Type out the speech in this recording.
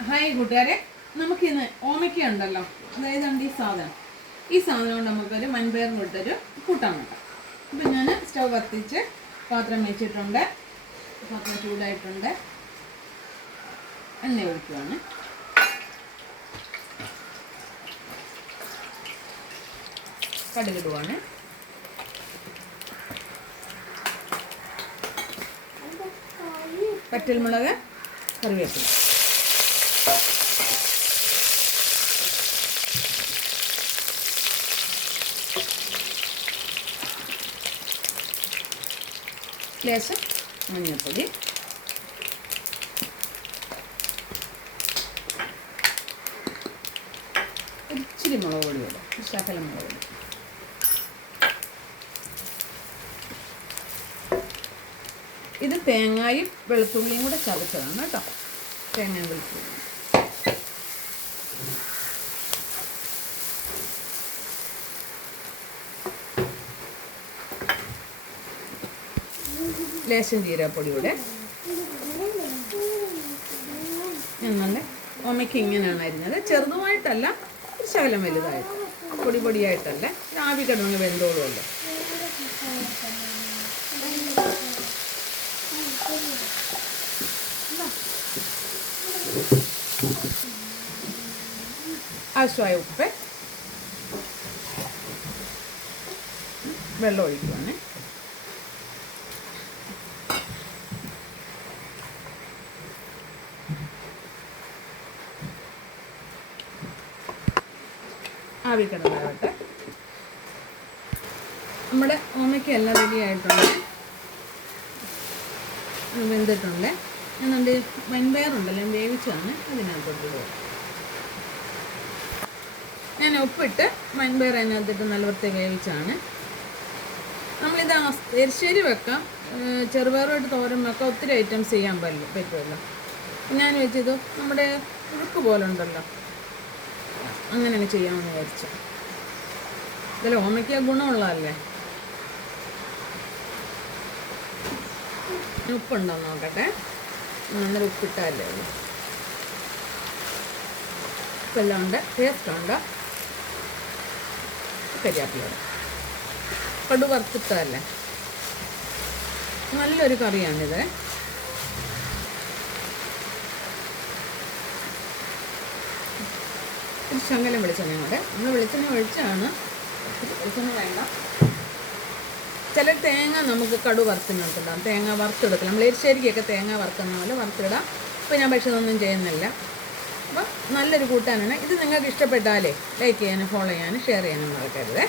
Hi കൂട്ടുകാരെ, നമുക്കിന്ന് ഓമയ്ക്ക ഉണ്ടല്ലോ, അതായത് ഈ സാധനം കൊണ്ട് നമുക്കൊരു മൺപയറും കൊണ്ടൊരു കൂട്ടാൻ നോക്കാം. അപ്പം ഞാൻ സ്റ്റവ് കത്തിച്ച് പാത്രം വെച്ചിട്ടുണ്ട്. പാത്രം ചൂടായിട്ടുണ്ട്. എണ്ണ ഒഴിക്കുവാണ്. കടുകിടുവാണ്. പച്ചമുളക്, കറിവേപ്പില. ലേശം മഞ്ഞൾപ്പൊടി, ഇച്ചിരി മുളക് പൊടി ഇടും, ശകലം മുളക് പൊടി. ഇത് തേങ്ങയും വെളുത്തുള്ളിയും കൂടെ ചതച്ചതാണ് കേട്ടോ. തേങ്ങയും വെളുത്തുള്ളി ലേശം ജീരകപ്പൊടിയുടെ. നല്ല ഓമയ്ക്ക് ഇങ്ങനെയാണ് അരിഞ്ഞത്. ചെറുതുമായിട്ടല്ല, ശകലം വലുതായിട്ട്, പൊടി പൊടിയായിട്ടല്ല. ആവി കിടന്ന് വെന്തോളുമല്ലോ. ആവശ്യമായ ഉപ്പ്, വെള്ളം ഒഴിക്കുവാണ്. ആവി കിടന്നാവട്ടെ. നമ്മുടെ ഓമയ്ക്ക എല്ലാം റെഡി ആയിട്ടുണ്ട്, വെന്തിട്ടുണ്ട്. എന്നുണ്ട് വൻപയറുണ്ടല്ലോ, വേവിച്ചാണ് അതിനകത്തോട്ട്. ഞാൻ ഉപ്പിട്ട് വൻപയർ അതിനകത്തിട്ട് നല്ല വൃത്തി വേവിച്ചാണ്. നമ്മളിത് എരിശ്ശേരി വെക്കാം, ചെറുപയറുമായിട്ട് തോരൻ വെക്കാം, ഒത്തിരി ഐറ്റംസ് ചെയ്യാൻ പറ്റുമല്ലോ. ഞാൻ വെച്ചത് നമ്മുടെ ഉഴുക്ക് പോലെ ഉണ്ടല്ലോ, അങ്ങനെയാണ് ചെയ്യാമെന്ന് വിചാരിച്ചു. ഇതിൽ ഓമയ്ക്ക ഗുണമുള്ളതല്ലേ. ഉപ്പുണ്ടോന്ന് നോക്കട്ടെ. നല്ലൊരു ഉപ്പിട്ടല്ലേ ഉള്ളൂ. ഉപ്പെല്ലാം ഉണ്ട്, ടേസ്റ്റുണ്ട്. കരിയാപ്പില, കടു വറുത്തിട്ടല്ലേ. നല്ലൊരു കറിയാണിത്. ഒരു ശകലം വെളിച്ചെണ്ണ കൂടെ. നമ്മൾ വെളിച്ചെണ്ണ ഒഴിച്ചാണ്, വെളിച്ചെണ്ണ വേണ്ട. ചില തേങ്ങ നമുക്ക് കടു വറുത്തിടാം, തേങ്ങ വറുത്തിടത്തില്ല. നമ്മൾ എരിശ്ശേരിക്കൊക്കെ തേങ്ങ വറുക്കുന്ന പോലെ വറുത്തിടാം. ഇപ്പോൾ ഞാൻ പക്ഷേ ഇതൊന്നും ചെയ്യുന്നില്ല. അപ്പം നല്ലൊരു കൂട്ടാനാണ് ഇത്. നിങ്ങൾക്ക് ഇഷ്ടപ്പെട്ടാലേ ലൈക്ക് ചെയ്യാനും ഫോളോ ചെയ്യാനും ഷെയർ ചെയ്യാനും മറക്കരുത്.